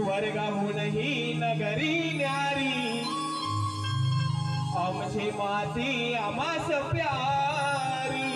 स्वर्गाहूनही नगरी न्यारी आमची माती आमास प्यारी।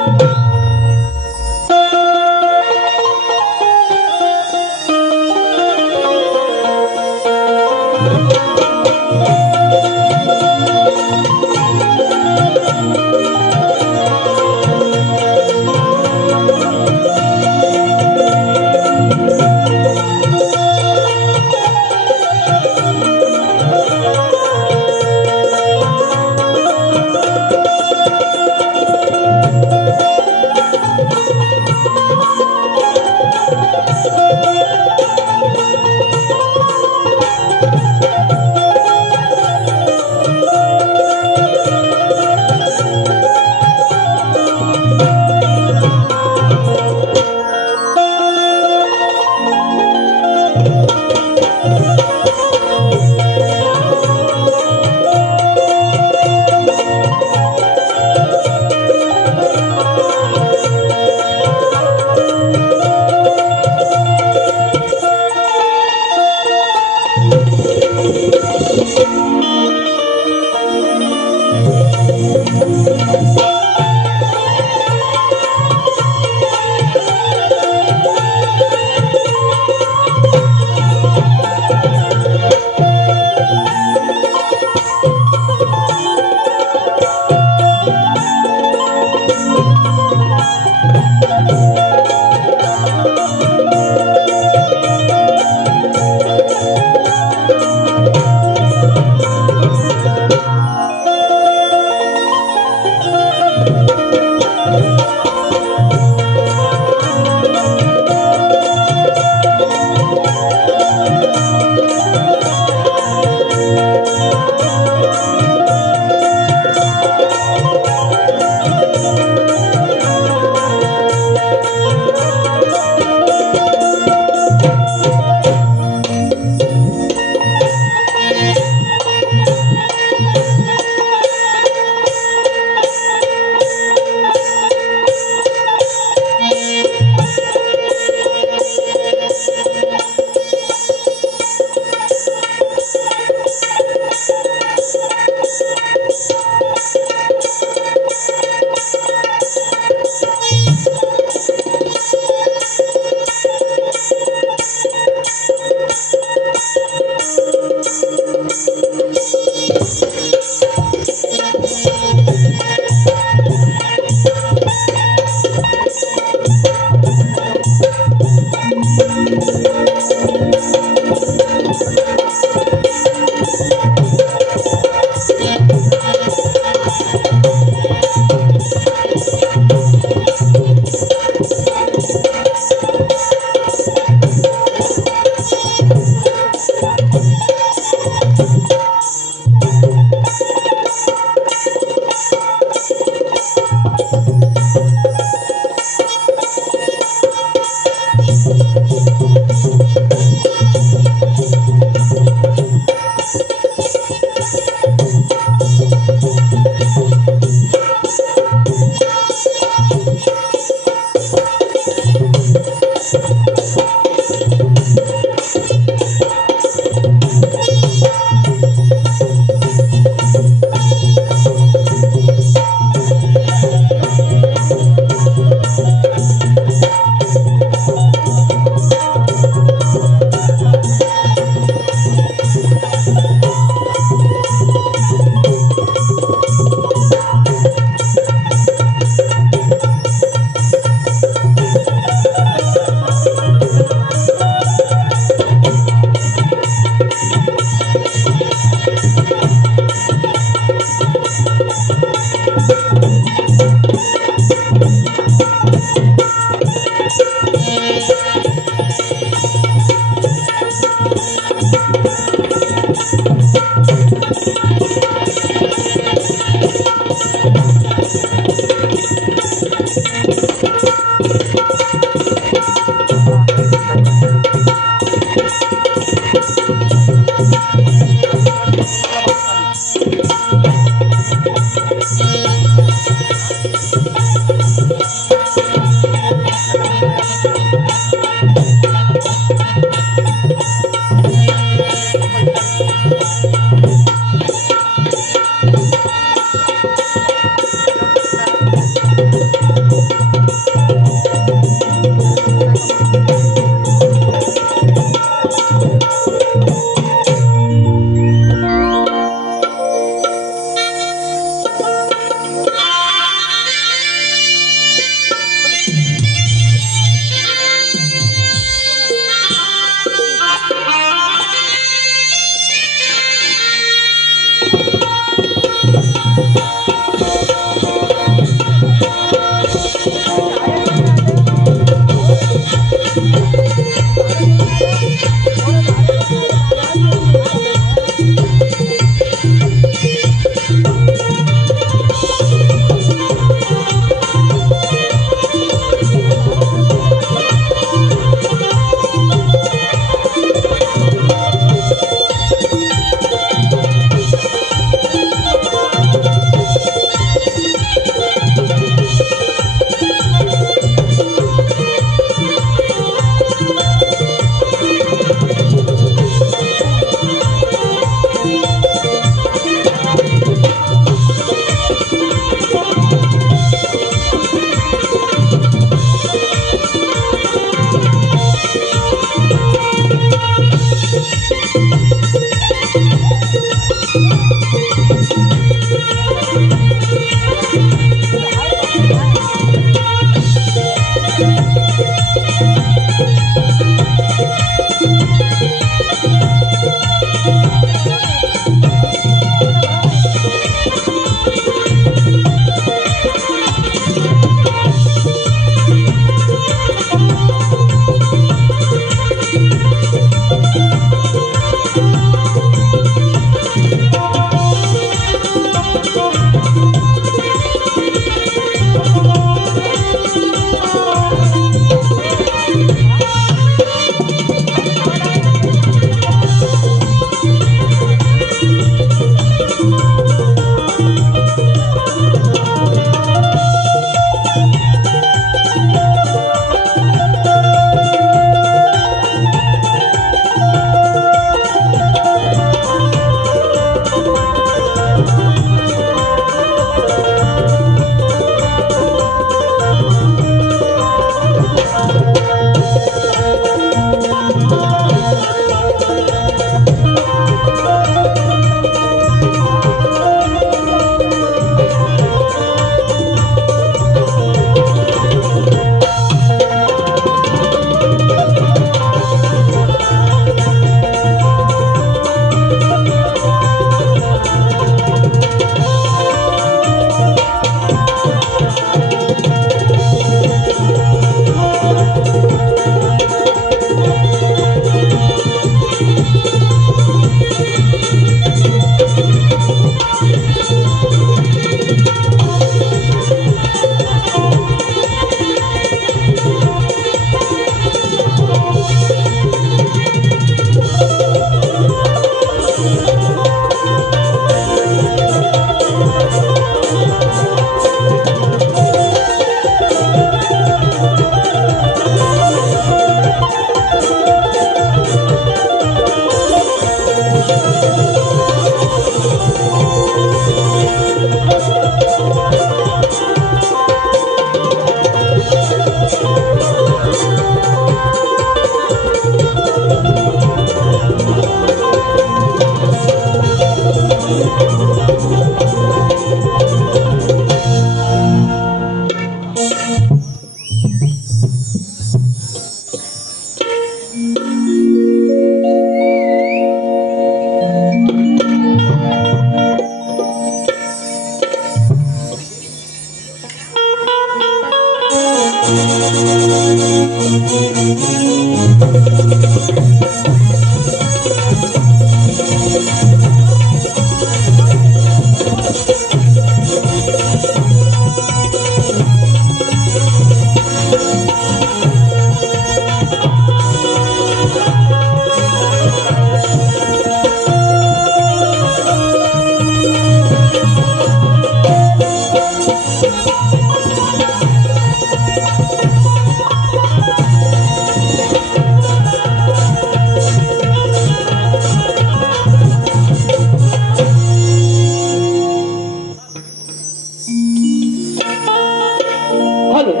Hello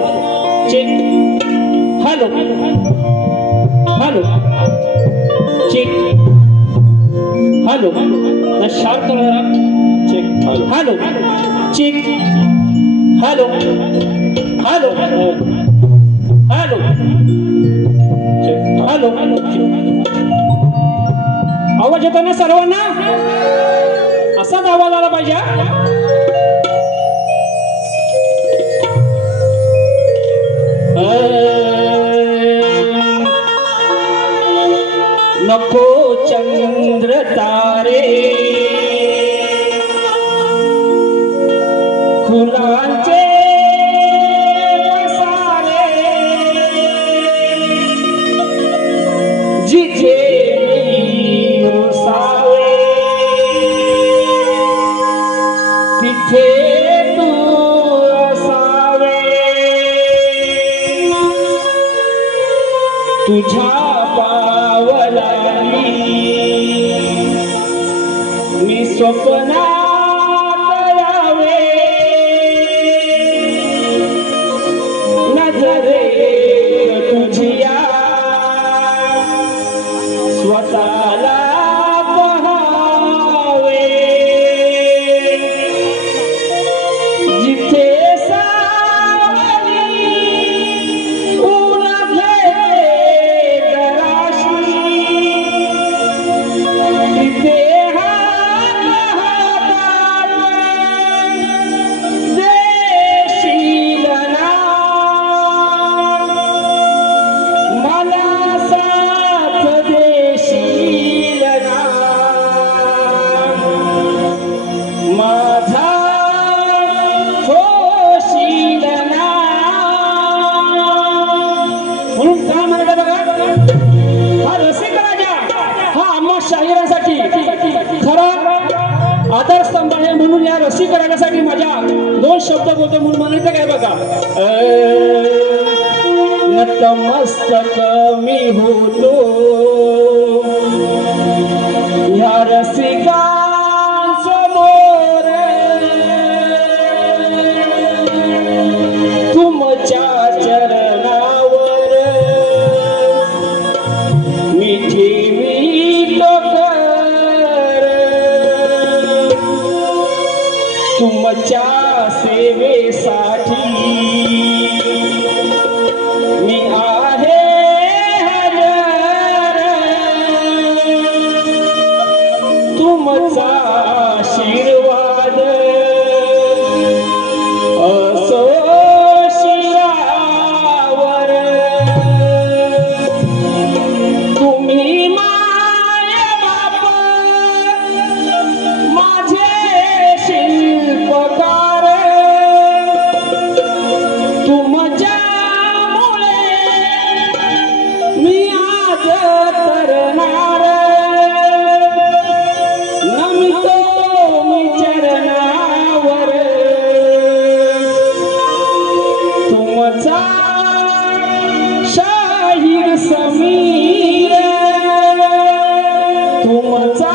check hello hello check hello ना शार्प करा जरा check hello check hello hello hello hello आवाज येतो ना सर्वांना असाच आवाज आला पाहिजे नको चंद्र तारे फुलांचे पसारे जिथे रुसावे तिथे तू असावे तुझ्या पावलांनी मी स्वप्नात यावे नजरेत तुझ्या स्वतःला पहावे जिथे आधारस्तंभ आहे म्हणून या रसिकरासाठी माझ्या दोन शब्द बोलतो म्हणून म्हणायचं काय बघा नतमस्तक मी होतो या रसिकांसमोर तुमच्या चरणावर मी ठेवीतो तुमच्या सेवेसाठी मी आहे हजर तुमचा आशीर्वाद असो शिरावर तुम्ही माय बाप माझे शिल्पकार तुमच्यामुळे मी आज तरणार नमतो मी चरणावर तुमचा शाहीर समीर तुमचा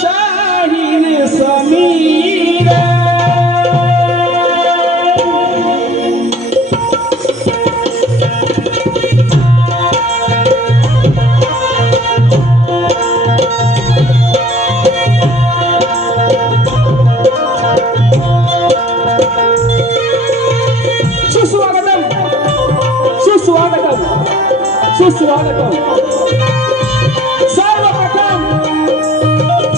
शाहीर समीर सुस्वागतम सुस्वागतम सुस्वागतम सर्वप्रथम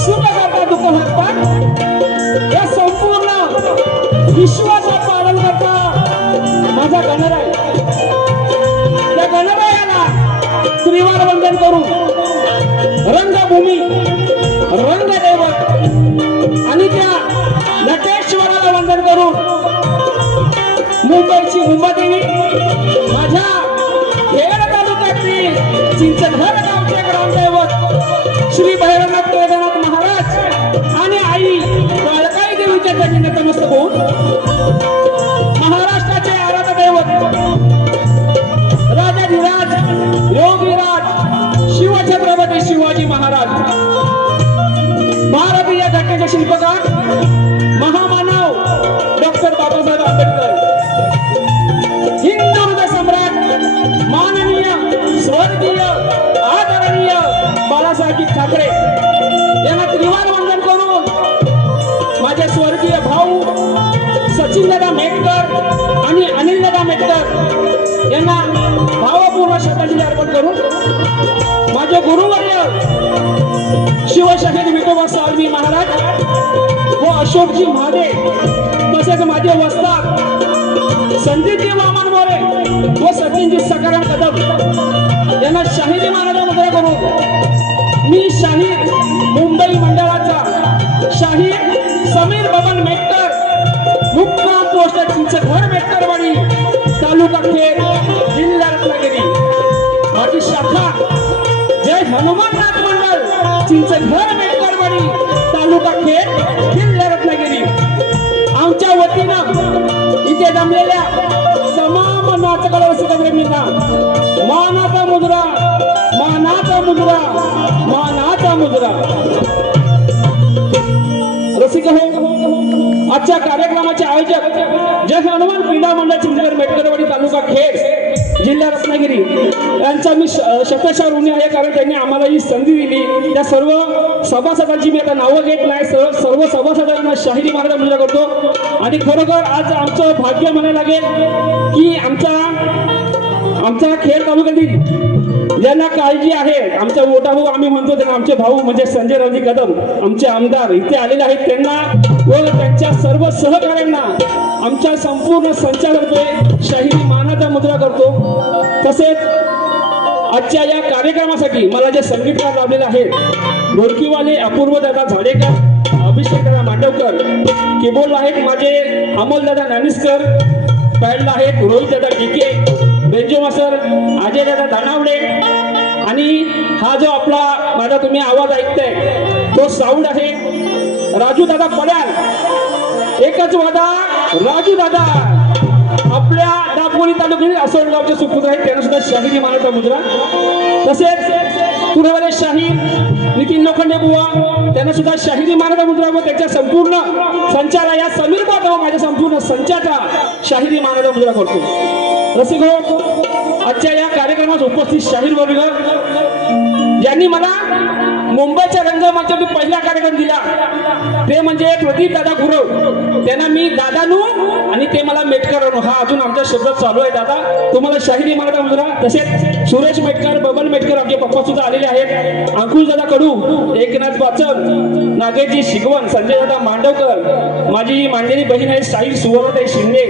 सुखकर्ता दुःखहर्ता या संपूर्ण विश्वाचा पालन करता माझा गणराय त्या गणरायाला त्रिवार वंदन करून रंगभूमी रंगदैवत आणि त्या नटेश्वराला वंदन करून मुंबईची मुंबादेवी माझ्या खेड तालुक्यातील चिंचणघर गावचे ग्रामदैवत श्री भैरवनाथ केदारनाथ महाराज आणि आई काळकाई देवीच्या चरणी नतमस्तक होऊन महाराष्ट्राचे आराध्य दैवत राजाधिराज योगीराज शिवछत्रपती शिवाजी महाराज भारतीय घटनेचे शिल्पकार महामानव डॉक्टर बाबासाहेब आंबेडकर करून माझे गुरुवर्य शिवशाहीर विठोबा स्वामी महाराज व अशोकजी महादेव तसेच माझे वस्ताद संदीपजी वामन मोरे व सचिनजी सकाराम कदम यांना शाहिरी महाराजा मुद्रा करून मी शाहीर मुंबई मंडळाचा शाहीर समीर बबन मेटकर मुक्काम पोस्ट चिंचघर मेटकरवाडी तालुका खेड जिल्हा रत्नागिरी माझी शाखा जय हनुमाननाथ मंडळ चिंचघर मेटकरवाडी तालुका खेड जिल्हा रत्नागिरी आमच्या वतीनं इथे जमलेल्या तमाम नाचकला रसिकप्रेमींना मानाचा मुद्रा मानाचा मुद्रा मानाचा मुद्रा रसिक हो आजच्या कार्यक्रमाचे आयोजक जय हनुमान क्रीडा मंडळ चिंचगड मेटकरवाडी तालुका खेड जिल्हा रत्नागिरी यांचा मी शतशः ऋणी आहे कारण त्यांनी आम्हाला ही संधी दिली त्या सर्व सभासदांची मी आता नावं घेत नाही सर्व सभासदांना शाहिरी महाराज मुद्रा करतो आणि खरोखर आज आमचं भाग्य म्हणायला लागेल की आमचा खेड तालुक्यातील ज्यांना काळजी आहे आमचा मोठा भाऊ आम्ही म्हणतो त्यांना आमचे भाऊ म्हणजे संजय रावजी कदम आमचे आमदार इथे आलेले आहेत त्यांना व त्यांच्या सर्व सहकाऱ्यांना आमच्या संपूर्ण संचातर्फे शाहिरी मानाचा मुद्रा करतो तसेच आजच्या या कार्यक्रमासाठी मला जे संगीतकार लाभलेले आहेत ढोलकीवाले अपूर्व दादा झाडेकर अभिषेक दादा मांडवकर कीबोर्ड आहेत माझे अमोल दादा नानिस्कर पॅडला आहेत रोहित दादा डिके बेंजो मास्टर अजय दादा धानावडे आणि हा जो आपला माझा तुम्ही आवाज ऐकताय तो साऊंड आहे राजू दादा पड्याल एकच वादा राजू दादा आपल्या दापोली तालुक्यातील असोडगावचे सुपुत्र आहेत त्यांना सुद्धा शाहिरी मानाचा मुद्रा तसेच पुढेवाले शाहीर नितीन लोखंडे बुवा त्यांना सुद्धा शाहिरी मानाचा मुद्रा व त्याच्या संपूर्ण संचाला या समीर बाबा माझ्या संपूर्ण संचाचा शाहिरी मानाचा मुद्रा करतो रसिक हो आजच्या या कार्यक्रमात उपस्थित शाहीर वर्ग ज्यांनी मला मुंबईच्या रंगमंचावर पहिला कार्यक्रम दिला ते म्हणजे प्रदीप दादा गुरव त्यांना मी दादानू आणि ते मला मेटकर हा अजून आमचा शब्द चालू आहे दादा तुम्हाला शाहिरी मानाचा मुद्रा तसेच सुरेश मेटकर बबन मेटकर आमचे पप्पा सुद्धा आलेले आहेत अंकुश दादा कडू एकनाथ पाचक नागेशजी शिगवण संजय दादा मांडवकर माझी मांडलेली बहीण आहे शाहीर सुवर्णताई शिंदे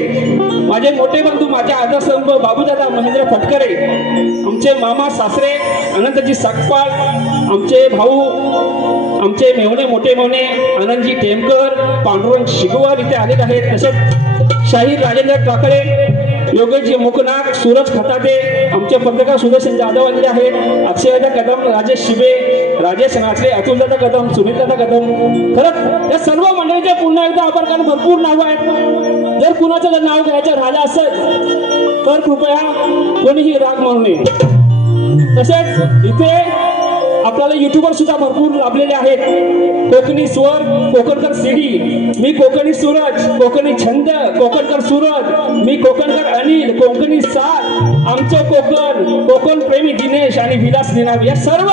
माझे मोठे बंधू माझे आदरस्तंभ बाबूदादा महेंद्र फटकरे आमचे मामा सासरे अनंतजी सकपाल आमचे भाऊ आमचे मेवणे मोठे मेवणे आनंदजी टेमकर पांडुरंग शिगवार इथे आलेले आहेत तसेच शाहीर राजेंद्र टाकळे योगेशजी मुकनाथ सूरज खताते आमचे पत्रकार सुदर्शन जाधव आलेले आहेत अक्षयदादा कदम राजेश शिबे राजेश नाचले अतुलदादा कदम सुनीतदादा कदम खरंच या सर्व मंडळीचे पुन्हा एकदा आभार कारण भरपूर नावं आहेत जर कुणाचं जर नाव घ्यायचं राहिलं असेल तर कृपया कोणीही राग मानू नये तसेच इथे आपल्याला युट्यूबर सुद्धा भरपूर लाभलेले आहेत कोकणी स्वर कोकणकर सीडी मी कोकणी सूरज कोकणी छंद कोकणकर सूरज मी कोकणकर अनिल कोकणी साथ आमचं कोकण प्रेमी दिनेश आणि विलास निनावी या सर्व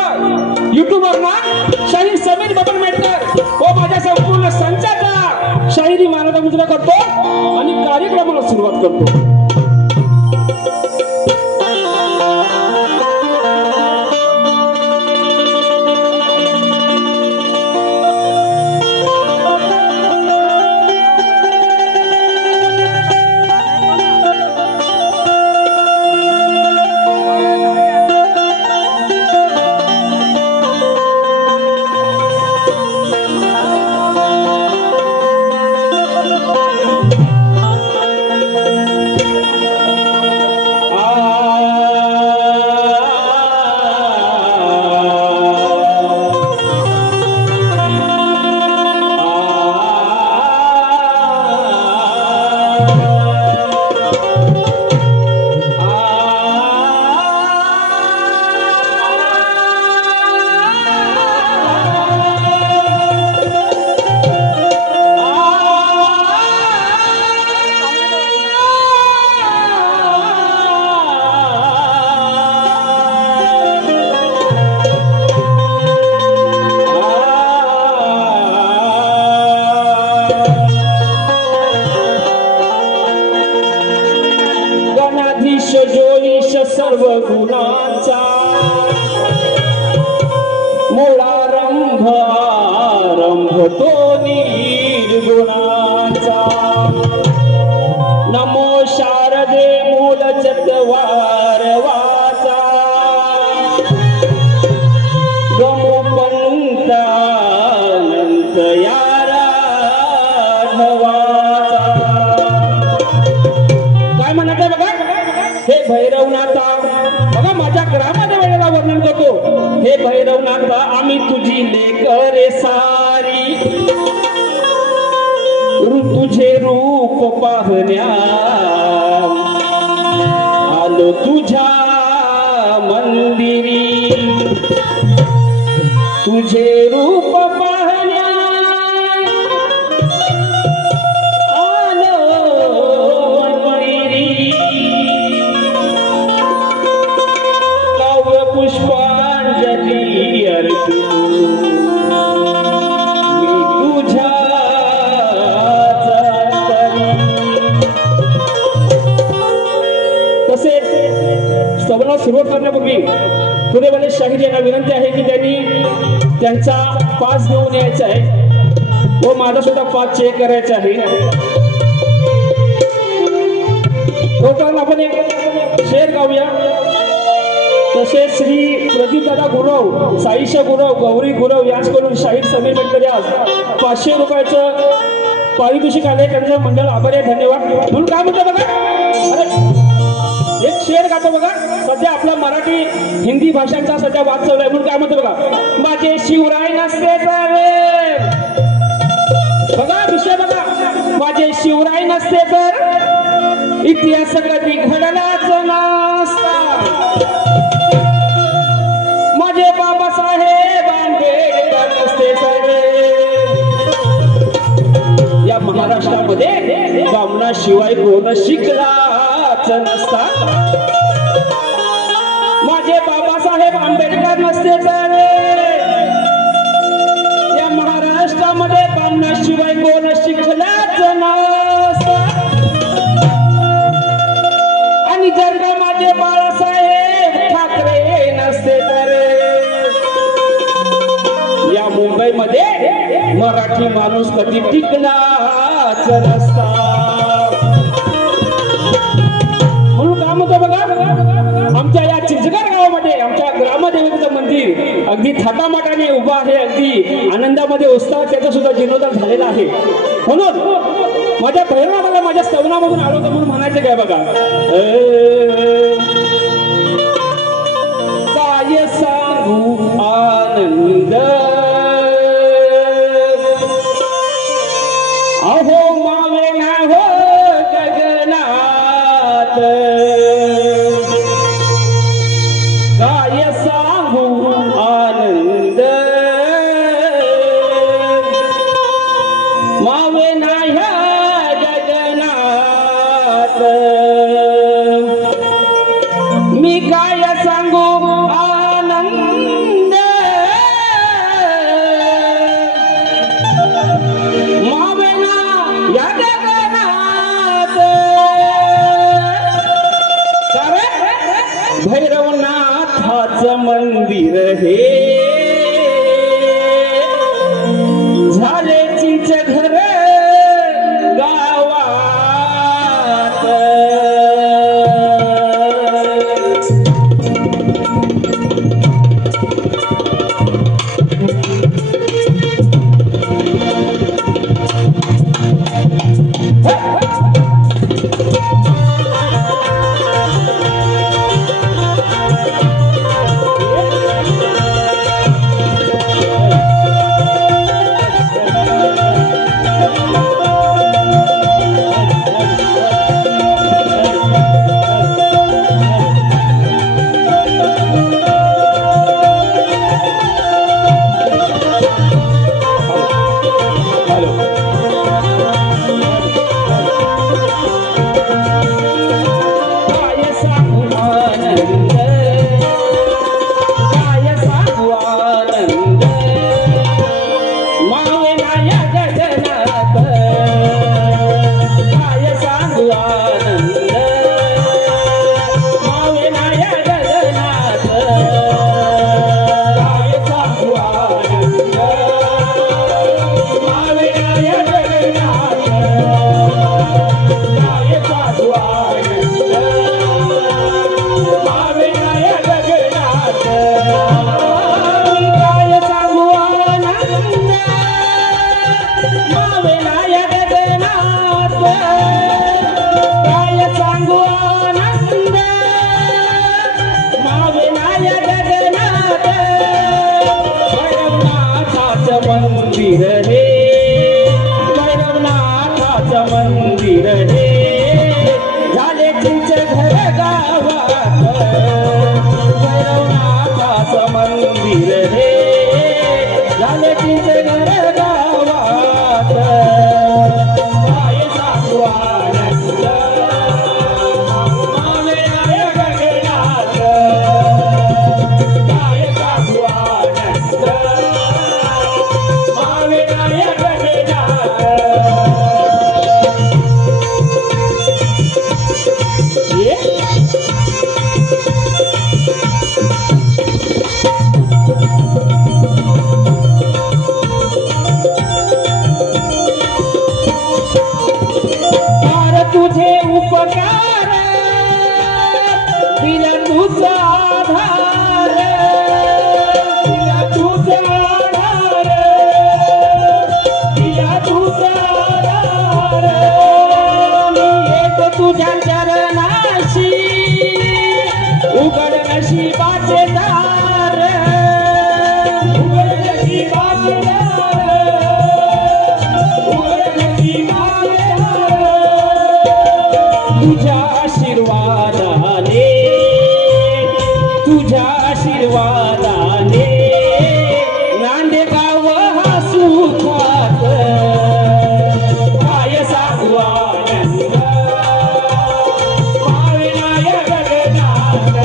युट्यूबरना शाहीर समीर बबन मेटकर व माझ्या संपूर्ण संचाचा शाहिरी मानाचा मुद्रा करतो आणि कार्यक्रमाला सुरुवात करतो सर्व गुणांचा भैरवनाथा बघा माझ्या ग्रामदेवतेला वर्णन करतो. हे भैरवनाथा आम्ही तुझी लेकरे सारी तुझे रूप पाहण्या आलो तुझ्या मंदिरी तुझे रूप पाहण्या आलो मंदिरी काव्य पुष्पांजली अर्पू मी तुझ्या स्तवनाला सुरुवात करण्यापूर्वी पुढे मला शाहीर यांना विनंती आहे की त्यांनी त्यांचा पास घेऊन यायचा आहे व माझा सुद्धा पास चेक करायचा आहे. तोपर्यंत आपण एक शेर गाऊया. तसेच श्री प्रदीप दादा गुरव, साईशा गुरव, गौरी गुरव यांच्याकडून शाहीर समीर मेटकरी आज 500 रुपयाचं पारितोषिक आले. त्यांचं मंडळ आभारी आहे. धन्यवाद. म्हणून काय म्हणतो बघा, अरे एक शेर गातो बघा. सध्या आपला मराठी हिंदी भाषांचा सध्या वाद चालू आहे. म्हणून काय म्हणतो बघा, माझे शिवराय नसते तर बघा विषय बघा, माझे शिवराय नसते तर इतिहास कधी घडलाच नसता. माझे बाबासाहेब आंबेडकर नसते तर या महाराष्ट्रामध्ये बामणाशिवाय कोण शिकलाच नसता. माझे बाबासाहेब आंबेडकर नसते तर या महाराष्ट्रामध्ये बामणाशिवाय कोण शिकलाच नसता. आणि जर का माझे बाळासाहेब ठाकरे नसते तर या मुंबईमध्ये मराठी माणूस कधी टिकलाच नसता. म्हणून काय म्हणतो बघा, आमच्या या चिंचगड गावामध्ये आमच्या ग्रामदेवतेचं मंदिर अगदी थाटामाटाने उभा आहे. अगदी आनंदामध्ये उत्साह त्याचा सुद्धा जीर्णोद्धार झालेला आहे. म्हणून माझ्या भैरवनाथाला माझ्या स्तवनामधून आलो म्हणून म्हणायचं काय बघा, काय सांगू आनंद अहो मावे ना हो गगनात, काय सांगू आनंद मावे ना ह्या गगनात. मी काय सांगू आनंद मावे ना या गगनात. भैरवनाथाचं मंदिर हे झाले चिंच घर गावात. घर गावात भैरवनाथाचं मंदिर हे झाले चिंच घर गावात काय सांगू आनंद मावेनाय गगनात काय सांगू आनंद मावेनाय गगनात तुझे उपकार दिला तुझा आधार दिला तुझा आधार दिला तुझा आधार मी येतो तुझ्या चरणाशी उघड नशिबाचे दार उघड नशिबाचे दार उघड नशिबाचे तुझ्या आशीर्वादाने तुझ्या आशीर्वादाने नांदेगाव हा सुखात काय सांगू आनंद मावेनाय गगनात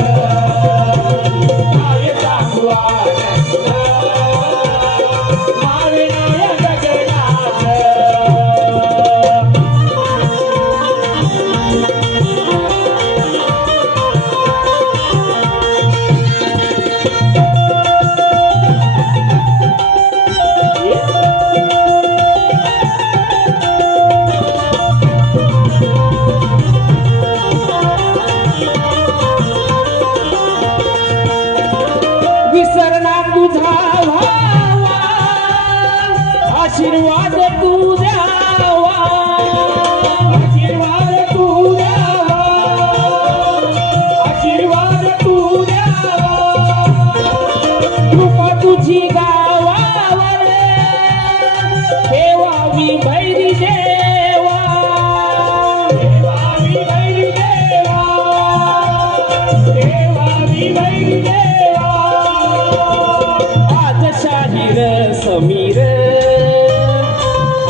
काय सांगू आनंद मावेनाय गगनात विसरना तुझा भावा आशीर्वाद तू द्यावा आशीर्वाद तू द्यावा आशीर्वाद तू द्यावा कृपा तुझी गावावर ठेवावी भैरी देवा ठेवावी भैरी देवा ठेवावी भैरी देवा आज शाहीर समीर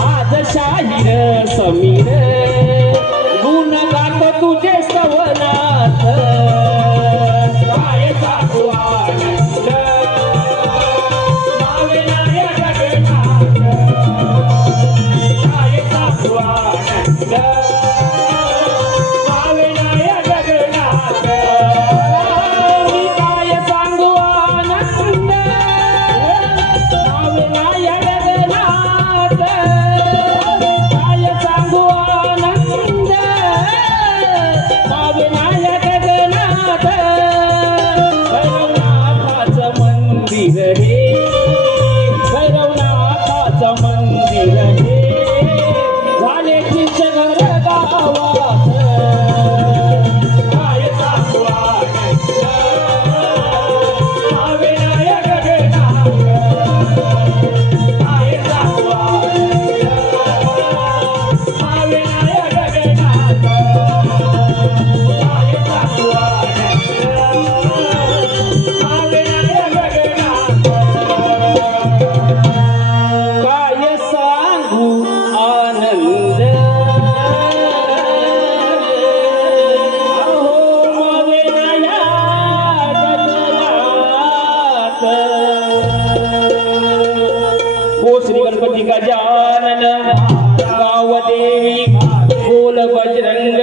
आज शाहीर समीर गुण गातो तुझे सवनात काय सांगू आनंद मावेनाय गगनात काय सांगू आनंद मावेनाय गगनात मी काय सांगू आनंद मावेनाय गगनात काय सांगू आनंद मावेनाय गगनात भैरवनाथाचं मंदिर हे भैरवनाथाचं मंदिर हे झाले चिंच घर गावात काय सांगू आनंद मावेनाय गगनात काय सांगू आनंद मावेनाय गगनात काय सांगू आनंद मावेनाय गगनात काय सांगू आनंद अहो मावेनाय गगनात ओ श्री गणपती गजानन गावदेवी बोल बजरंग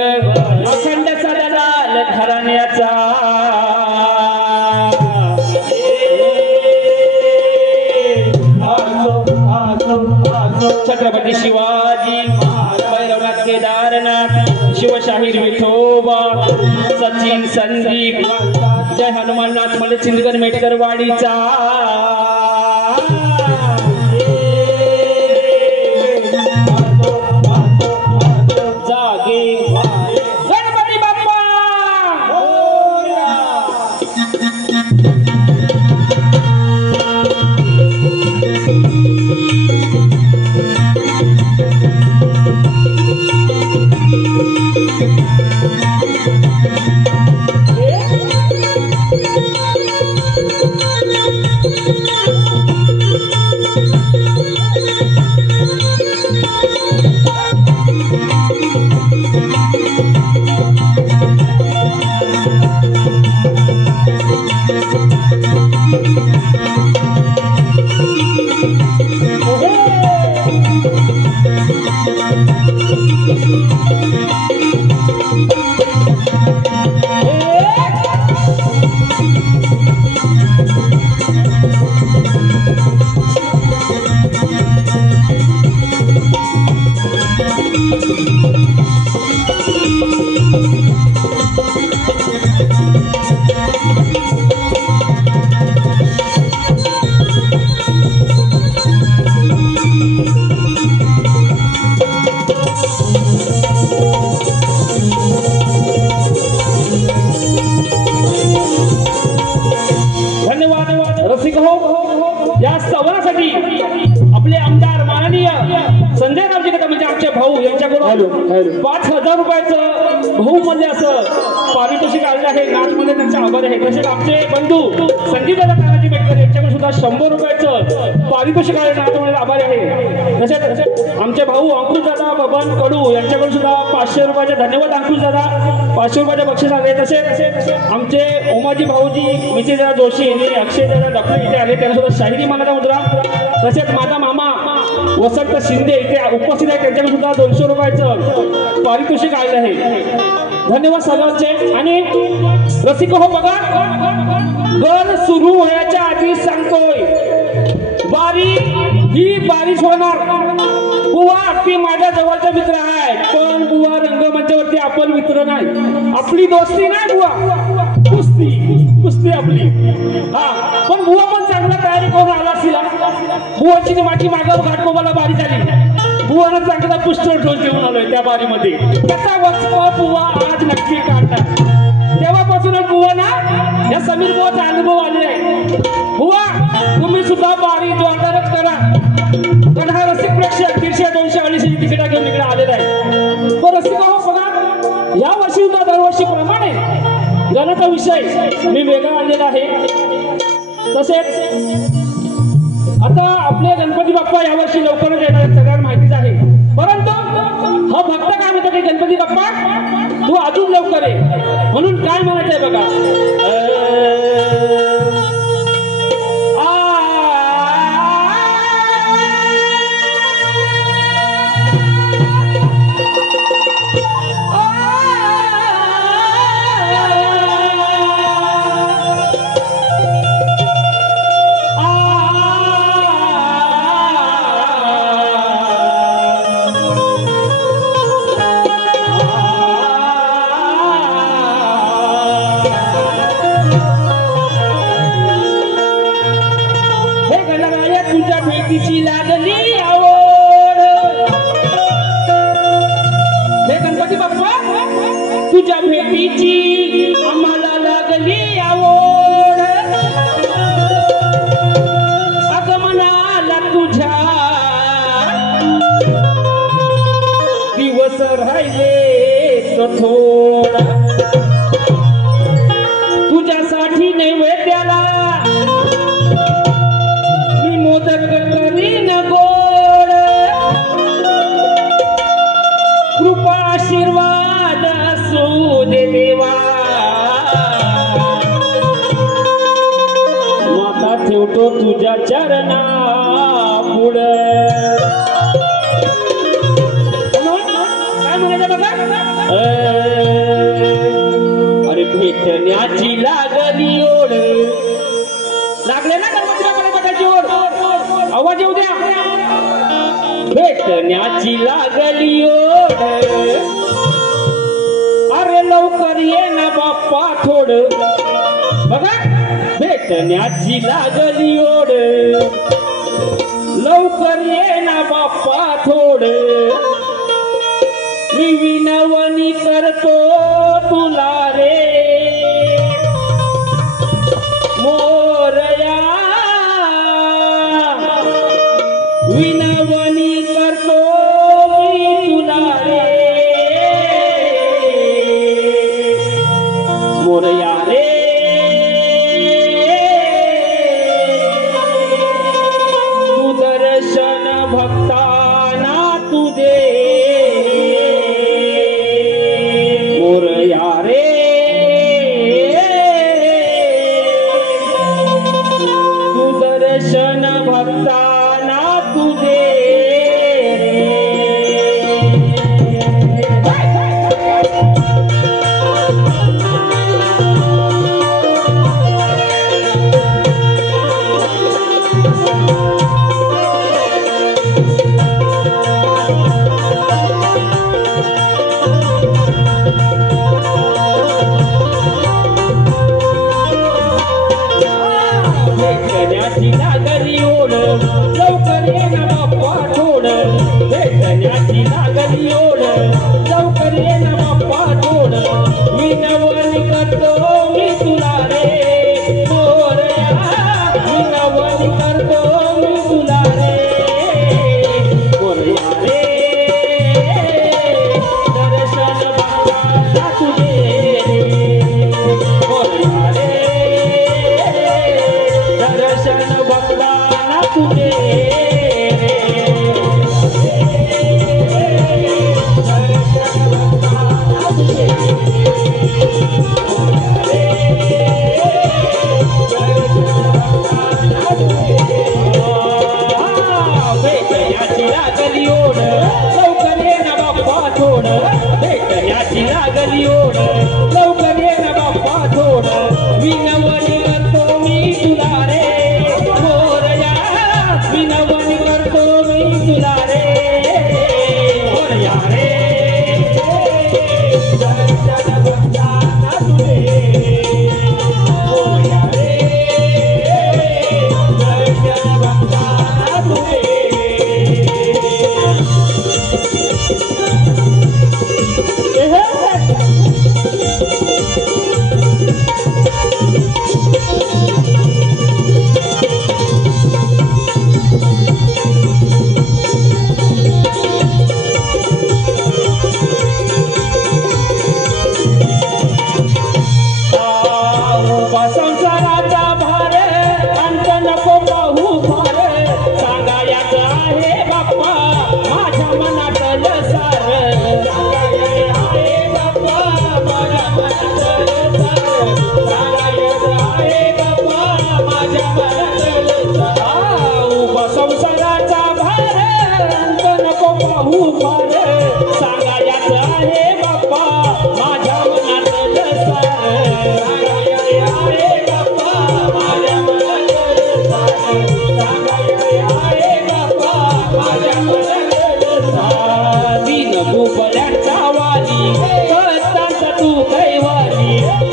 अखंड सदलाल घराण्याचा छत्रपती शिवाजी भैरवनाथ केदारनाथ शिवशाहीर विठोबा सचिन संदीप जय हनुमाननाथ मले चिंदगड मेटकर वाडीचा जागे गणपती बाप्पा 5,000 रुपयाचं बहुमूल्य असं पारितोषिक आलेलं आहे. नाचमध्ये त्यांचे आभार आहे. तसेच आमचे बंधू संगीतदादा तानाजी मेटकर यांच्याकडे सुद्धा 100 रुपयाचं पारितोषिक आलेलं नाचमध्ये आभार आहे. तसेच आमचे भाऊ अंकुशदादा बबन कडू यांच्याकडे सुद्धा 500 रुपयाचे धन्यवाद. अंकुशदादा 500 रुपयाचे बक्षीस आले. तसेच आमचे ओमाजी भाऊजी मितीदादा जोशी आणि अक्षयदादा डॉक्टर इथे आले, त्यांना सुद्धा शाहिरी मानाचा मुद्रा. तसेच माझा मामा वसंत शिंदे इथे उपस्थित आहे, त्यांच्याकडे सुद्धा 200 रुपयाचं पारितोषिक आलेलं आहे. धन्यवाद सर्वांचे. आणि रसिक हो बघा, गण सुरू होण्याच्या आधी सांगतोय, बारी ही बारीच होणार. बुवा अगदी माझ्या जवळचा मित्र आहे, पण बुवा रंगमंचावरती आपण मित्र नाही. आपली दोस्ती नाही बुवा, कुस्ती कुस्ती आपली. हा पण बुवा पण चांगला तयारी करून आला असतील. बुवाची माझी मागावर घाटकोबाला बारी झाली. बुवानं चांगला पुष्कळ ढोल घेऊन आलोय त्या बारीमध्ये. त्याचा वचपा बुवा आज नक्की काढणार. तेव्हापासूनच बुवा ना या समीर बुवाचा अनुभव आलेला आहे. बुवा तुम्ही सुद्धा बारी जोरदारच करा, कारण हा रसिक प्रेक्षक 150, 200, 250 तिकिटा घेऊन इकडे आलेला आहे. पण रसिक हो बघा, या वर्षी सुद्धा दरवर्षीप्रमाणे गणाचा विषय मी वेगळा आणलेला आहे. तसेच आता आपले गणपती बाप्पा यावर्षी लवकरच येणार आहेत, सगळ्यांना माहितीच आहे. परंतु हा भक्त काय म्हणतो की गणपती बाप्पा तू अजून लवकर आहे, म्हणून काय म्हणायचंय बघा, तुझ्या भेटीची लागली आवड. हे गणपती बाप्पा तुझ्या भेटीची आम्हाला लागली आवड. आगमनाला तुझ्या दिवस राहिले थोडा. तुझ्यासाठी नैवेद्याला मोदक करीन गोड. कृपा आशीर्वाद असू दे देवा. माता ठेवतो तुझ्या चरणा पुढं. काय म्हणायचं बघा, अरे भेटण्याची लागली ओढ. लागले ना गणपती बाप्पाची ओढ, आवाज येऊ द्या. भेटण्याची लागली ओढ, अरे लवकर ये ना बाप्पा थोड. बघा भेटण्याची लागली ओढ, लवकर ये ना बाप्पा थोड. मी विनवणी करतो तुला रे मोरया. विनवणी करतो मी तुला रे मोरया रे. तू दर्शन भक्ताना तू दे मोरया रे. तू दर्शन भक्ताना तू दे. भेटण्याची लागली ओढ, लवकर ये ना बाप्पा थोड. भेटण्याची लागली ओढ, लवकर ये ना बाप्पा थोड. विनवणी करतो मी तुला रे मोरया. विनवणी करतो मी तुला रे मोरया रे.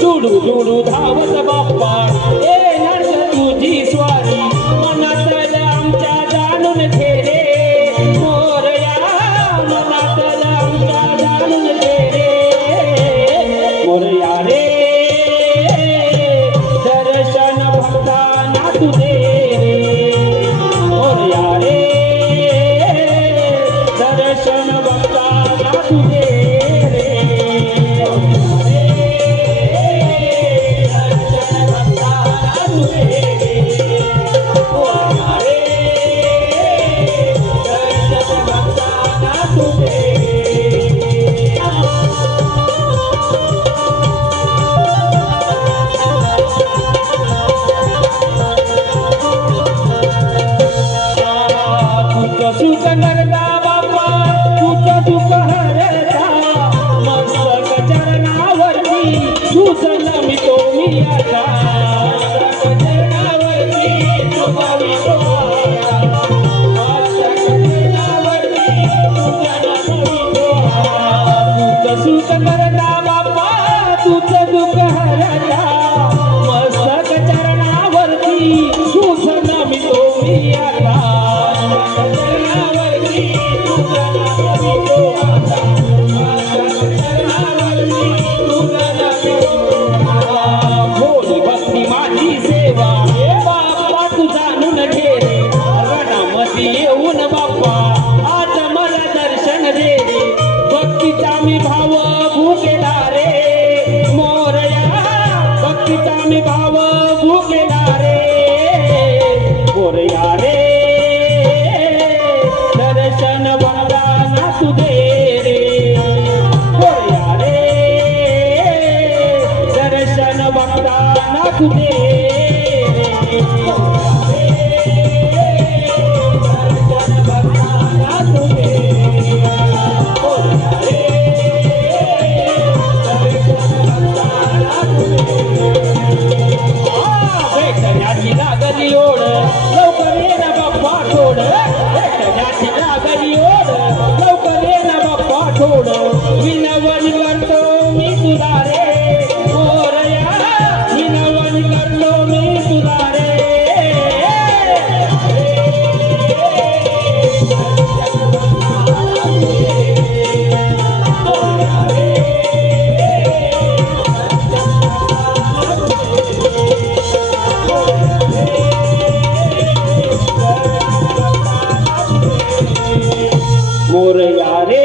जुडू जुडू धावत बाप्पा येणार तुझी स्वारी मनातल आमच्या जाणून घे रे मोरया मनातल आमच्या जाणून घे रे मोरया रे दर्शन भक्तांना तुझे रे मोरया रे दर्शन भक्तांना तुझे सुख करता बाप्पा तुझं दुःख हरता मस्तक चरणावरती तुझं मी तो मी आता चरणावरती तुझं मी तो मस्तक चरणावरती तुझं सुख करता बाप्पा तुझं दुःख हरता मस्तक चरणावरती तुझं मी तो मी आता भोली भक्ती माझी सेवा बाप्पा तू जाणून घे रे रणामध्ये येऊन बाप्पा आज मला दर्शन दे रे भक्तीचा मी भाव भुकेला रे मोरया भक्तीचा मी भाव भुकेला रे मोरया रे दर्शन भक्तांना तू दे रे मोरया रे दर्शन भक्तांना तू दे रे दर्शन भक्तांना तू दे मोरया रे दर्शन भक्तांना तू दे भेटण्याची लागली ओढ लवकर ये ना बाप्पा थोड भेटण्याची लागली ओढ लवकर ये ना बाप्पा थोड विनवणी करतो मी तुला रे मोरया विनवणी करतो मी तुला रे मोरया रे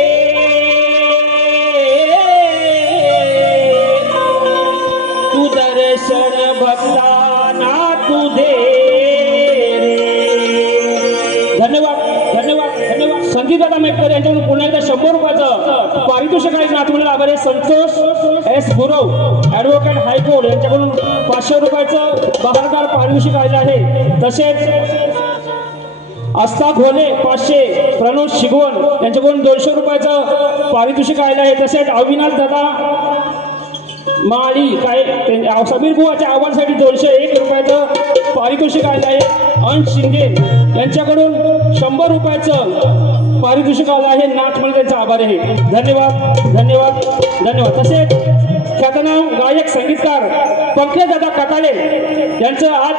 तू दर्शन भक्तांना तू दे रे धन्यवाद धन्यवाद धन्यवाद संदीप दादा मेटकर यांच्याकडून पुन्हा एकदा 100 रुपयाचं पारितोषिक आहे नातवंड आभार आहे Santosh S Gurav advocate high court यांच्याकडून 500 रुपयाचं बहारदार पारितोषिक आलेलं आहे तसेच आस्था घोले 500 प्रणोद शिगवण यांच्याकडून 200 रुपयाचं पारितोषिक आलेलं आहे तसेच अविनाश दादा माळी काय समीर बुवाच्या आव्हानासाठी 201 रुपयाचं पारितोषिक आलेलं आहे अंश शिंदे यांच्याकडून 100 रुपयाचं पारितोषिक आलं आहे नाथ म्हणून त्यांचा आभार आहे धन्यवाद धन्यवाद धन्यवाद तसेच ख्यातनाम गायक संगीतकार पंकज दादा कटाळे यांचं आज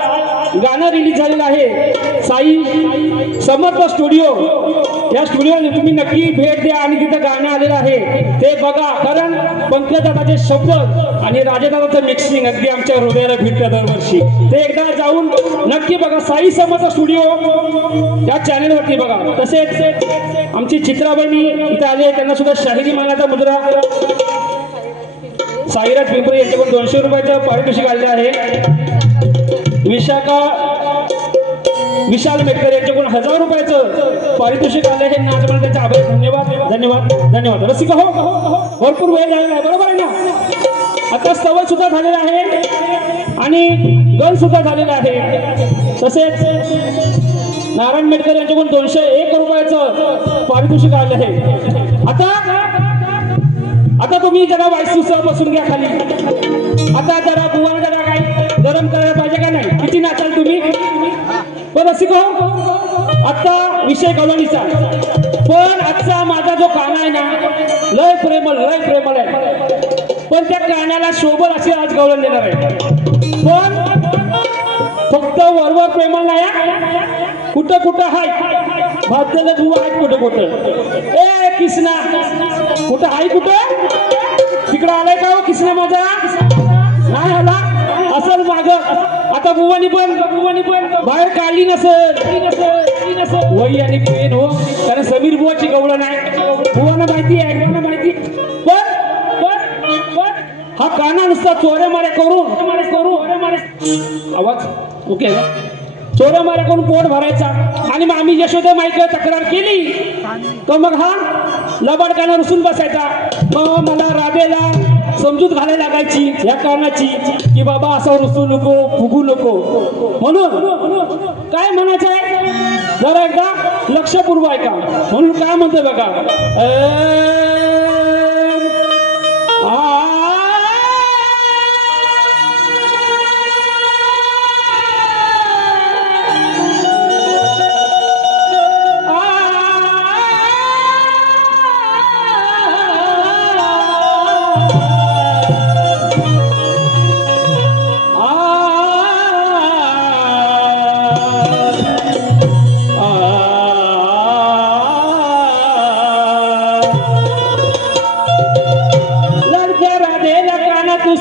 गाणं रिलीज झालेलं आहे साई समर्थ स्टुडिओ या स्टुडिओला तुम्ही नक्की भेट द्या आणि तिथं गाणं आलेलं आहे ते बघा कारण पंकज दादाचे शब्द आणि राजेदादाचं मिक्सिंग अगदी आमच्या हृदयाला भेटतं दरवर्षी ते एकदा जाऊन नक्की बघा साई समर्थ स्टुडिओ या चॅनलवरती बघा तसेच आमची चित्राबणी इथे आले त्यांना सुद्धा शाहिरी मानाचा मुद्रा साईराज पिंपरी यांच्याकडून 200 रुपयाचं पारितोषिक आलेलं आहे विशाल मेटकर यांच्याकडून 1000 रुपयाचं पारितोषिक आलं आहे नाच म्हणून त्यांचा आभार धन्यवाद धन्यवाद धन्यवाद रसिका हो भरपूर वेळ झालेला आहे बरोबर आहे ना आता स्तवन सुद्धा झालेलं आहे आणि गल सुद्धा झालेला आहे तसेच नारायण मेटकर यांच्याकडून 201 रुपयाचं पारितोषिक आलं आहे आता तुम्ही जरा वाईस बसून घ्या खाली आता जरा बुवाला जरा काही गरम करायला पाहिजे का नाही? किती नाचाल तुम्ही? पण असे का आता विषय गवळणीचा, पण आजचा माझा जो काना आहे ना लय प्रेमळ आहे, पण त्या कानाला शोभल अशी आज गवळण देणार आहे. पण फक्त वरवर प्रेमळ नाही, कुठं कुठं हाय भाजलेलं बुवा आहेत, कुठं कुठं. ए किसना कुठं हाय? कुठं तिकडं आलाय का हो किसना माझा? नाही आला असल माग. आता बुवानी पण बाहेर काढली नसेल वही आणि पेन हो, कारण समीर बुवाची गवळण आहे, बुवांना माहिती आहे. पण हा काना नुसता चोऱ्या माऱ्या करून आवाज ओके ना, चोऱ्या माऱ्या करून पोट भरायचा. आणि मग आम्ही यशोदा माईकडे तक्रार केली तर मग हा लबाड काना रुसून बसायचा. मग मला राधेला समजूत घालायला लागायची या कारणाची की बाबा असं रुसू नको, फुगू नको. म्हणून काय म्हणायचं आहे जरा एकदा लक्षपूर्वक ऐका. म्हणून काय म्हणतोय बघा,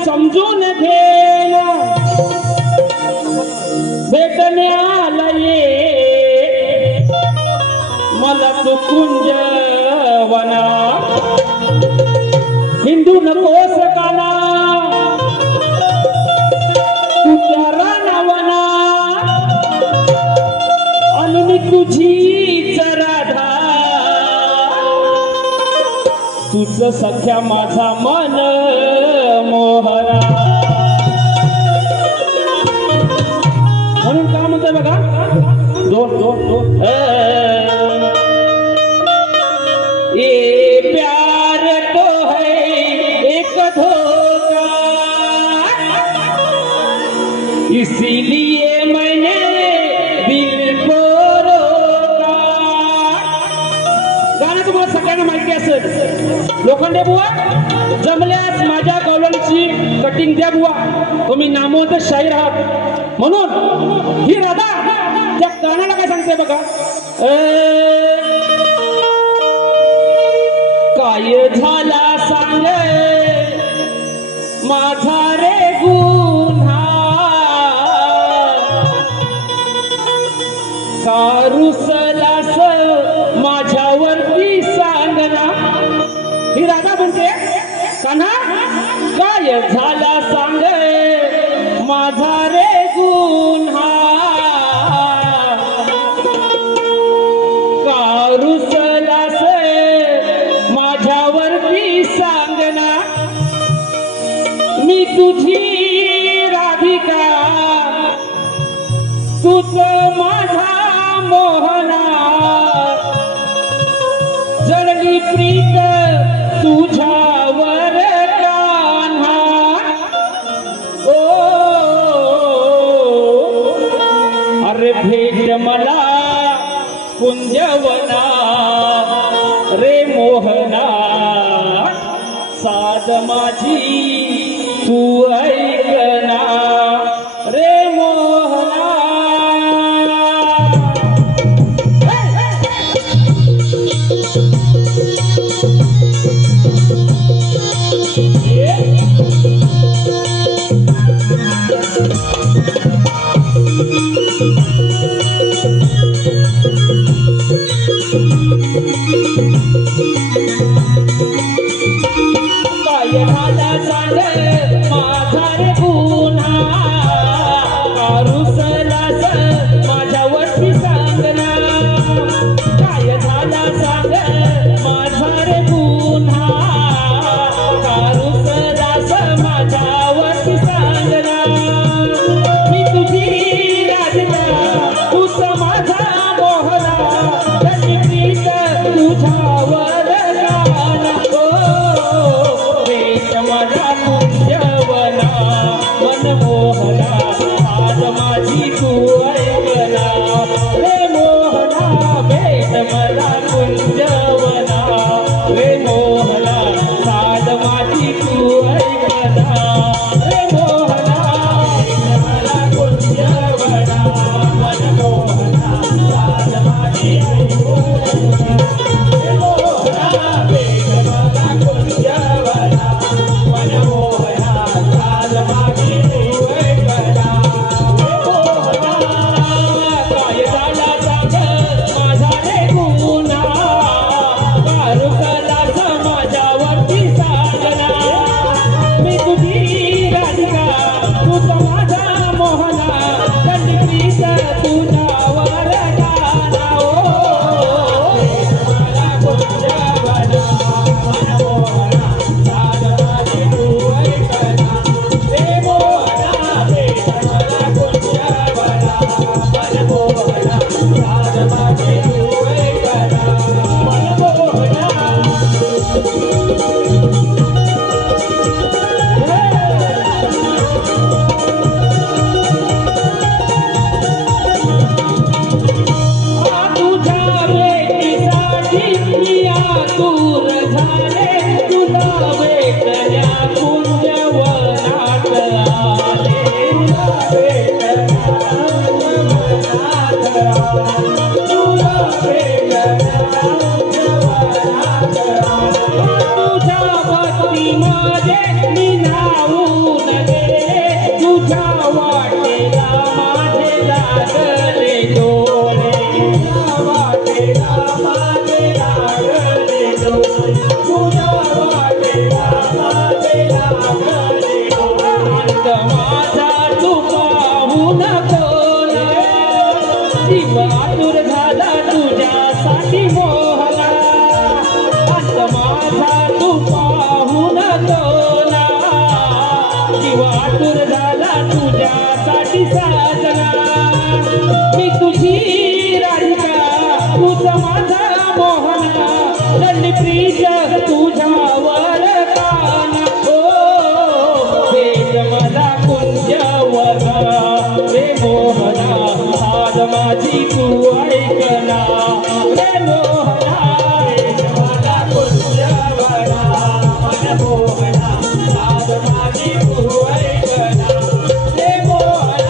समजून घे ना भेटण्याला ये मला तू कुंज वना, हिंदू नकोस काना तू त्या रानावना, आणि तुझीच राधा तुझ सख्या माझा मन मोहरा. म्हणून काय म्हणतोय बघा, दोन ये प्यार तो है एक धोखा, इसीलिए मैंने दिल को रोका. गाणं तुम्हाला सगळ्यांना माहिती असेल. लोखंडे बुवा जमल्यास माझ्या गवळणीची कटिंग द्या बुवा, तुम्ही नामवंत शाहीर आहात. म्हणून ही राधा त्या कानाला काय सांगते बघा, काय झाला सांग माझा रे गुन्हा, का रुसलास माझ्यावरती सांगना. ही राधा म्हणते कान्हा काय झाला सांग माझा रे गुन्हा, का रुसलास माझ्यावरती सांगना. मी तुझी राधिका तूच माझा मोहना, जळली प्रीत तुझ्यावर कान्हा. ओ अरे भेट मला कुंजवना रे मोहना, साध माझी तू ऐकना रे मोहना. माझी साजना मी तुझी राधिका तूच माझा मोहना रडली प्रीत तुझ्यावर काना भेट मला कुंजवना रे मोहना साध माझी तू ऐकना रे मोहना भेट मला कुंजवना मन मोहना साध माझी तू ऐकना रे मोहना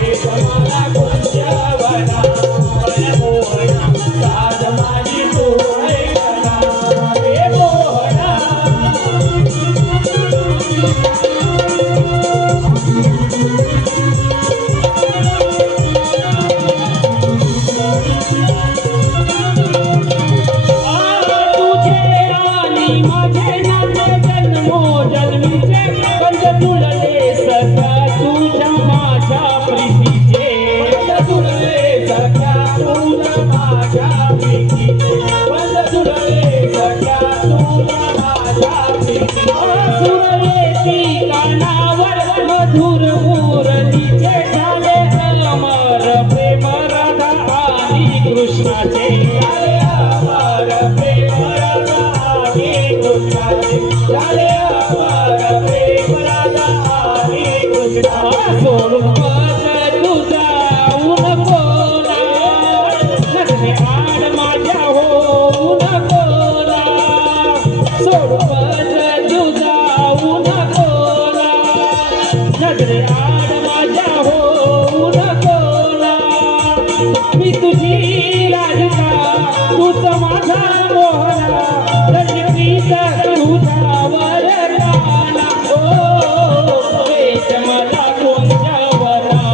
भेट मला कुंजवना मन मोहना साध माझी तू ऐकना रे मोहना मधुर मुरलीचे झाले अमर प्रेम राधा आणि कृष्णाचे झाले अमर प्रेम राधा आणि कृष्णाचे झाले अमर प्रेम राधा आणि कृष्णा सोडून तू जाऊ नको नजरे आड माझ्या होऊ नको सोडून तू जाऊ नको नजरे आड माझ्या होऊ नको मी तुझी राधिका तूच माझा मोहना रजनीत तुझ्यावर काना भेट मला कुंजवना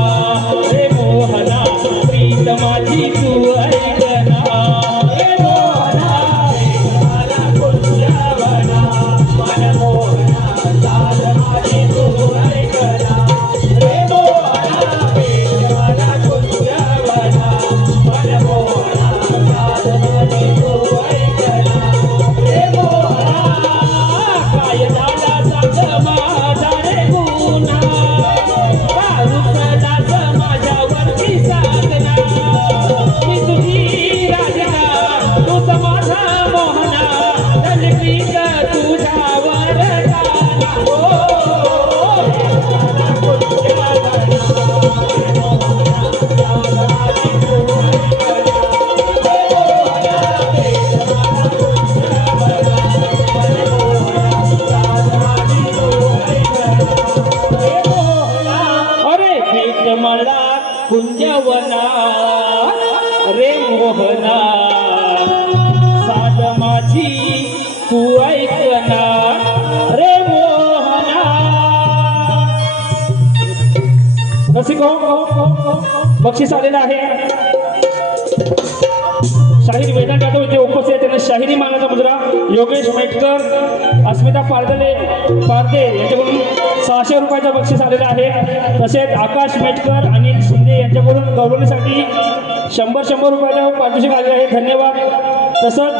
रे मोहना प्रीत माझी तू ऐकना रे मोहना भेट मला कुंजवना मन मोहना साध माझी तू ऐकना रे मोहना भेट मला कुंजवना मन मोहना साध माझी तू ऐकना रे मोहना काय झाला सांग माझा रे गुन्हा रुसलास माझ्यावरची साधना मी तुझी राधिका तूच माझा मोहना रजनीत तुझ्यावर अरे भेट मला कुंजवना रे मोहना साध माझी तू ऐकना रे मोहना रसिको बक्षीस आलेलं आहे शाहीर वेदांत जाधव इथे उपस्थित आहेत त्यांना शाहिरी मानाचा मुद्रा योगेश मेटकर अस्मिता पारदे यांच्याकडून 600 रुपयाचं बक्षीस आलेलं आहे तसेच आकाश मेटकर अनिल शिंदे यांच्याकडून गौरवण्यासाठी 100 रुपयाचं पारितोषिक आलेलं आहे धन्यवाद तसंच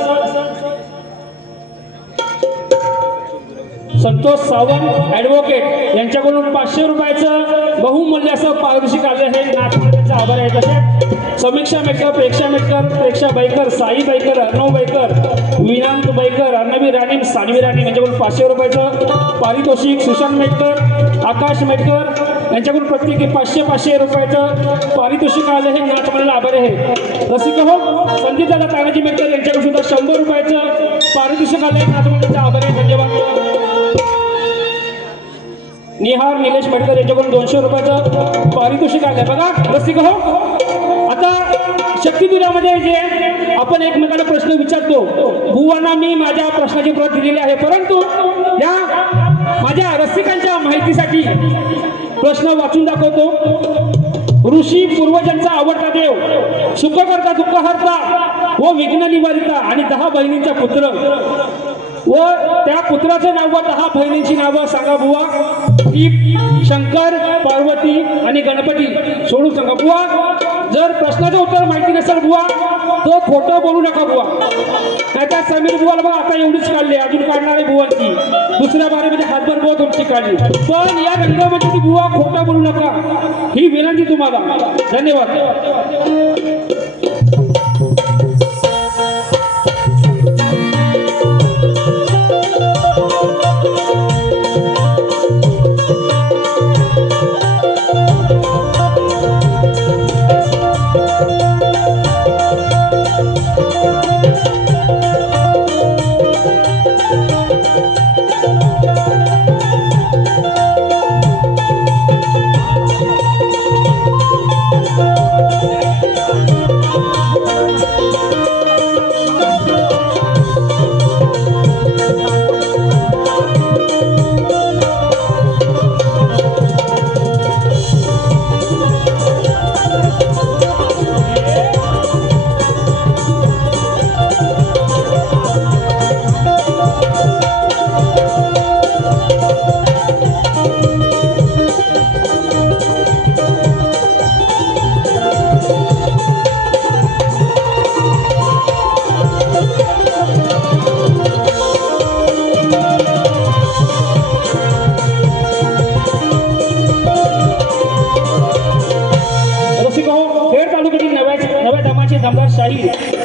संतोष सावंत ॲडव्होकेट यांच्याकडून 500 रुपयाचं बहुमूल्य असं पारितोषिक आले आहे नागपूरचा आभार आहे तसेच समीक्षा मेटकर प्रेक्षा बाईकर साई बाईकर अर्णव बाईकर विनांत बाईकर अर्णवी राणी सानवी राणी यांच्याकडून 500 रुपयाचं पारितोषिक सुशांत मेटकर आकाश मेटकर यांच्याकडून प्रत्येकी 500 रुपयाचं पारितोषिक आले आहे नाच म्हणायला आभार आहे रसिक हो संदीप दादा तानाजी मेटकर यांच्याकडून सुद्धा 100 रुपयाचं पारितोषिक आले आहे नाच म्हणायचा आभार आहे धन्यवाद निहार निलेश मेटकर यांच्याकडून 200 रुपयाचं पारितोषिक आलंय बघा रसिक हो आता शक्तिपीठामध्ये जे आपण एकमेकाला प्रश्न विचारतो बुवांना मी माझ्या प्रश्नाची प्रत दिलेली आहे परंतु या माझ्या रसिकांच्या माहितीसाठी प्रश्न वाचून दाखवतो ऋषी पूर्वजांचा आवडता देव सुख करता दुःख हरता व विघ्न निवारिता आणि 10 बहिणींचा पुत्र व त्या पुत्राचं नाव व 10 बहिणींची नावं सांगा बुवा ती शंकर पार्वती आणि गणपती सोडून सांगा बुवा जर प्रश्नाचं उत्तर माहिती नसेल बुवा तो खोटं बोलू नका बुवा. आता समीर बुवाला बघा आता एवढीच काढली, अजून काढणार आहे बुवांची. दुसऱ्या बारीमध्ये हातभर बुवा तुमची काढली. पण या रंगामध्ये बुवा खोटं बोलू नका, ही विनंती तुम्हाला. धन्यवाद.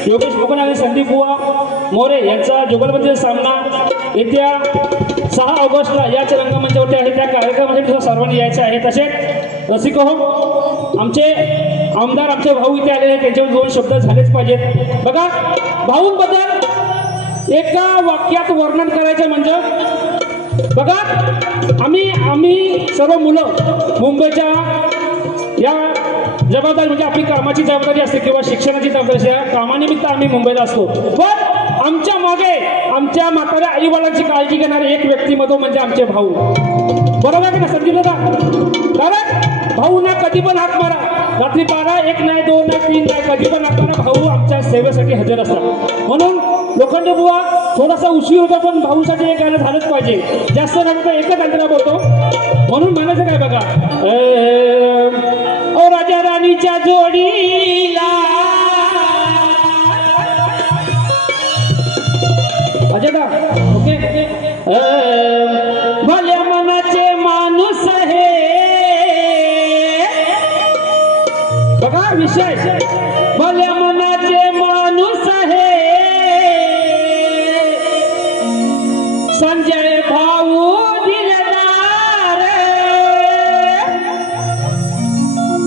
योगेश कोकण आणि संदीप बुवा मोरे यांचा जुगलबंदीचा सामना येत्या 6 ऑगस्टला याच रंगमंचावरती आहे. त्या कार्यक्रमासाठी सर्वांनी यायचे आहे. तसेच रसिक हो, आमचे आमदार आमचे भाऊ इथे आलेले आहेत, त्यांच्यावर 2 शब्द झालेच पाहिजेत. बघा, भाऊंबद्दल एका वाक्यात वर्णन करायचं म्हणजे बघा, आम्ही सर्व मुलं मुंबईच्या या जबाबदारी म्हणजे आपली कामाची जबाबदारी असते किंवा शिक्षणाची जबाबदारी असते, कामानिमित्त आम्ही मुंबईला असतो. पण आमच्या मागे आमच्या म्हाताऱ्या आई वडिलांची काळजी घेणारे एक व्यक्तिमत्व म्हणजे आमचे भाऊ. बरोबर आहे ना संदीप दादा? कारण भाऊना कधी पण हाक मारा, रात्री 12, 1 नाही, 2 नाही, 3 नाही, कधी पण हाक मारा, भाऊ आमच्या सेवेसाठी हजर असतात. म्हणून लोखंडे बुवा थोडासा उशीर होतो, पण भाऊसाठी एक गाणं झालंच पाहिजे. जास्त नाही तर एकच अंतरा बोलतो. म्हणून म्हणायचं काय बघा, ओ राजा राणीच्या जोडीला अजदा ओके, भल्या मनाचे माणूस हे. बघा विषय, भल्या मनाचे माणूस हे संजय भाऊ दिलदार.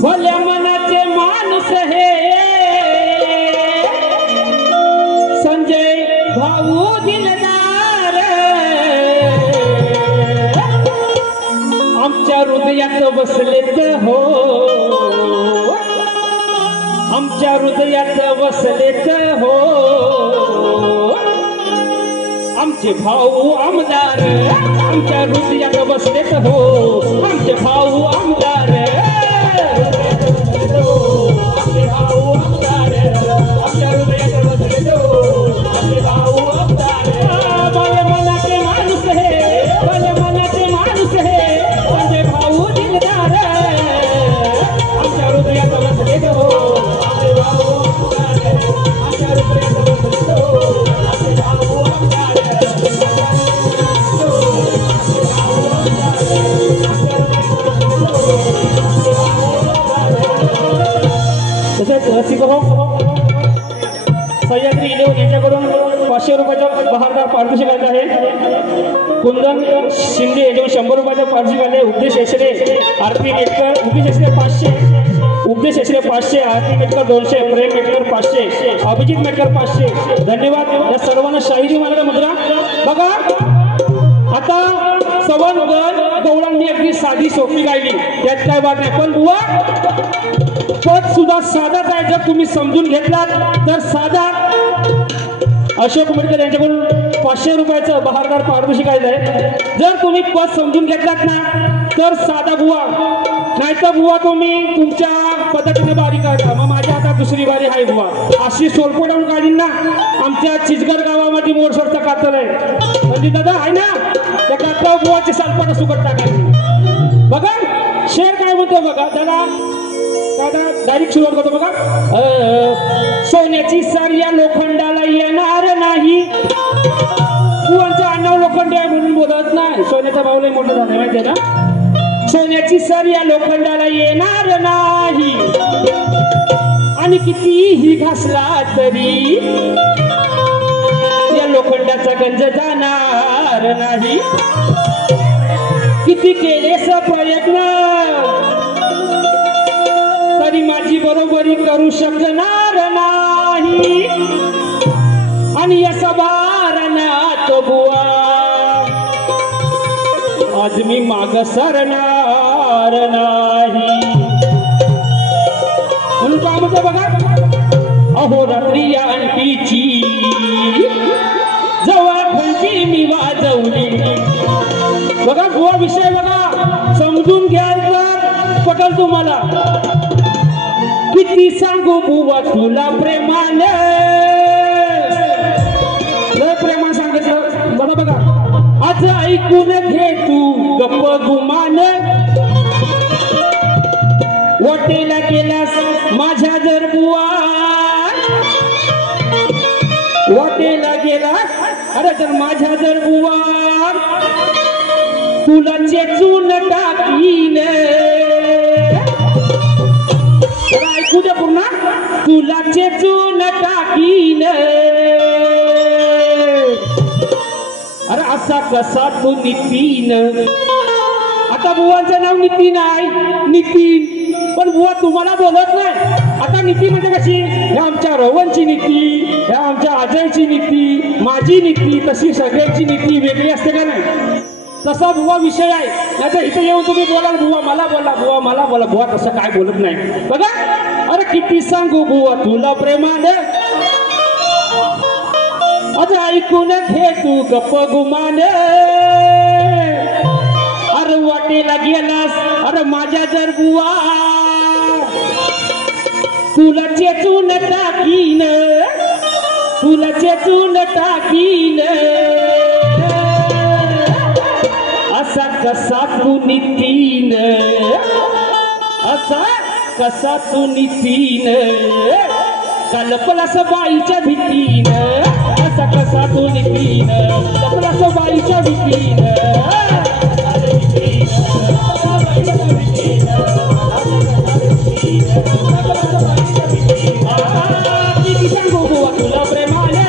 भल्या मनाचे माणूस हे संजय भाऊ दिलदार. आमच्या हृदयात बसलेत हो, आमच्या हृदयात बसलेत हो आमचे भाऊ आमदार. आमच्या हृदयात बसलेत हो आमचे भाऊ आमदार. आमचे भाऊ आमदार, आमच्या हृदयात बसलेत हो आमचे भाऊ आमदार. भले मनाचे माणूस हे, भले मनाचे माणूस हे म्हणजे भाऊ दिलदार. आमच्या हृदयात बसलेत हो आमचे भाऊ आमदार. आमच्या हृदयात बसलेत हो आमचे भाऊ आमदार. तसेच रसिक हो, सह्याद्री इलेवन यांच्याकडून 500 रुपयाचं बहारदार पारितोषिक आलं आहे. कुंदन शिंदे यांच्याकडून 100 रुपयाचं पारितोषिक आले. उपदेश हेसरे, आरती मेटकर, उपदेश हेसरे 500, उपदेश हेसरे 500, आरती मेटकर 200, प्रेम मेटकर 500, अभिजित मेटकर 500. धन्यवाद या सर्वांना. शाहिरी मला मुद्रा बघा. आता सवन गवळांनी अगदी साधी सोपी गायली, त्यात काय बात नाही. पण बुवा पद सुद्धा साधाच आहे. जर तुम्ही समजून घेतलात तर साधा. अशोक उमेदकर यांच्याकडून 500 रुपयाचं बहारदार पारितोषिक आहे. जर तुम्ही पद समजून घेतलात ना तर साधा बुवा, नाही तर बुवा तुम्ही तुमच्या पद्धतीने बारी काढा. मग माझ्या हातात दुसरी बारी आहे बुवा. अशी सोलपोटावून काढीन ना. आमच्या चिचगर गावामध्ये मोरसरचा कातल आहे, म्हणजे दादा आहे ना, त्या कातला बुवाची सालपाटा सुकट टाकायची. बघा शेर काय म्हणतो बघा दादा, डायरेक्ट सुरुवात करतो बघा. सोन्याची सर या लोखंडाला येणार नाही. बुवांचं आडनाव लोखंडे आहे म्हणून बोलत नाही. सोन्याचा भाव लय मोठा झाला माहिती आहे ना. सोन्याची सर या लोखंडाला येणार नाही आणि कितीही घासला तरी या लोखंडाचा गंज जाणार नाही. किती केलेस प्रयत्न तरी माझी बरोबरी करू शकणार नाही. आणि या सवारणात बुवा आज मी माग सरणार नाही. म्हणून काय म्हणतो बघा. अहो रात्री या अंटीची जवळ घंटी मी वाजवली. बघा बुवा विषय बघा समजून घ्याल तर पटल तुम्हाला. किती सांगू बुवा तुला प्रेमाने. लय प्रेमान सांगितलं बघा बघा. आज ऐकून घे तू गप्प गुमान. वाटेला केलास माझ्या जर बुवा वाटेला गेला अरे जर माझ्या जर बुवा तुला चेचून टाकीन. ऐकू दे पुन्हा. तुला चेचून टाकीन. अरे असा कसा तू नितीन. आता बुवांचं नाव नितीन आहे नितीन पण बुवा तुम्हाला बोलत नाही. आता नीती म्हणजे कशी. ह्या आमच्या रवंची नीती ह्या आमच्या अजयची नीती माझी नीती तशी सगळ्यांची नीती वेगळी असते का नाही. तसा बुवा विषय आहे. नाहीतर इथे येऊन तुम्ही बोला बुवा मला बोला बुवा मला बोला. बुवा तसं काय बोलत नाही बघा. अरे किती सांगू बुवा तुला प्रेमाने. अरे ऐकून घे तू गप्प गुमाने. अरे वाटेला गेलास अरे माझ्या जर बुवा तुला चेचून टाकीन. तुला चेचून टाकीन. असा कसा तू नितीन. असा कसा तू नितीन. कल्पलास बाईच्या भीतीन. असा कसा तू नितीन. कल्पलास बाईच्या भीतीन. किती सांगू बुवा तुला प्रेमाने.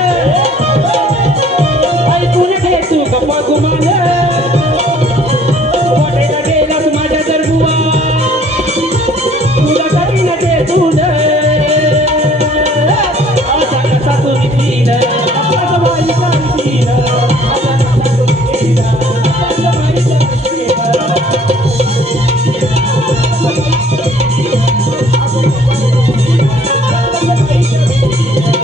ऐकून घे तू गप्पा गुमाने. वाटेला गेलास माझ्या जर बुवा तुला करीन ते तून. असा कसा तू नितीन. असा बाईचा नितीन. असा कसा तू नितीन. असा बाईचा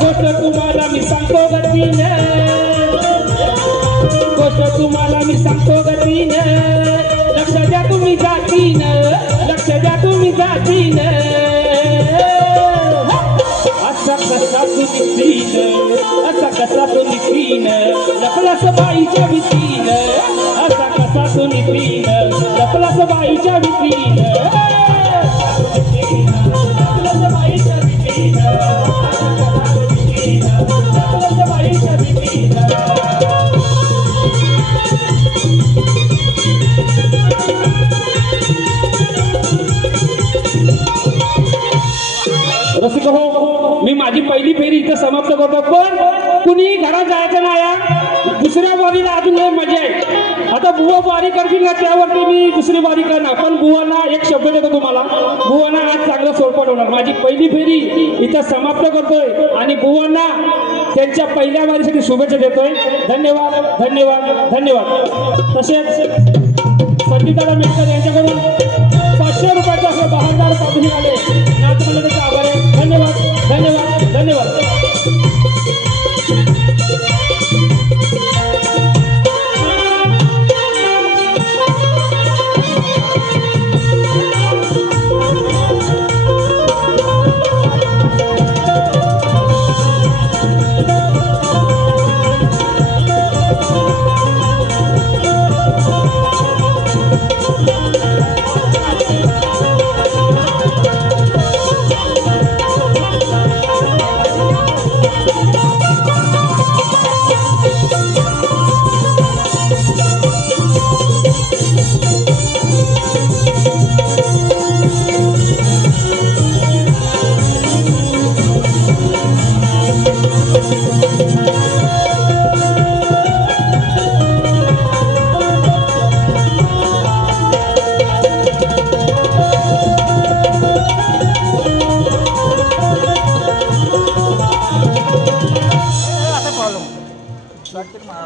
गोष्ट तुम्हाला मी सांगतो गतीन. गोष्ट तुम्हाला मी सांगतो गतीन. लक्ष द्या तुम्ही जातीन. लक्ष द्या तुम्ही जातीन. असा कसा तू नितीन. असा कसा तू नितीन. लपलास बाईच्या भीतीन. असा कसा तू नितीन. लपलास बाईच्या भीतीन. लपलास बाईच्या भीतीन. लपलास बाईच्या भीतीन. रसिक हो मी माझी पहिली फेरी इथं समाप्त करतो. पण कुणी घरात जायचं नाही. दुसऱ्या वारीला अजून लय मजा आहे. आता बुवा वारी करतील ना त्यावरती मी दुसरी वारी करणार. पण बुवांना एक शब्द देतो तुम्हाला. बुवांना आज चांगलं सोडपट होणार. माझी पहिली फेरी इथं समाप्त करतोय आणि बुवांना त्यांच्या पहिल्या वारीसाठी शुभेच्छा देतोय. धन्यवाद धन्यवाद धन्यवाद. तसेच संगीताला मेटकर यांच्याकडून 500 रुपयाचा असं 10,000 पाठवून आले. नाचमंडळाचा आभार आहे. धन्यवाद धन्यवाद धन्यवाद. प्राचीन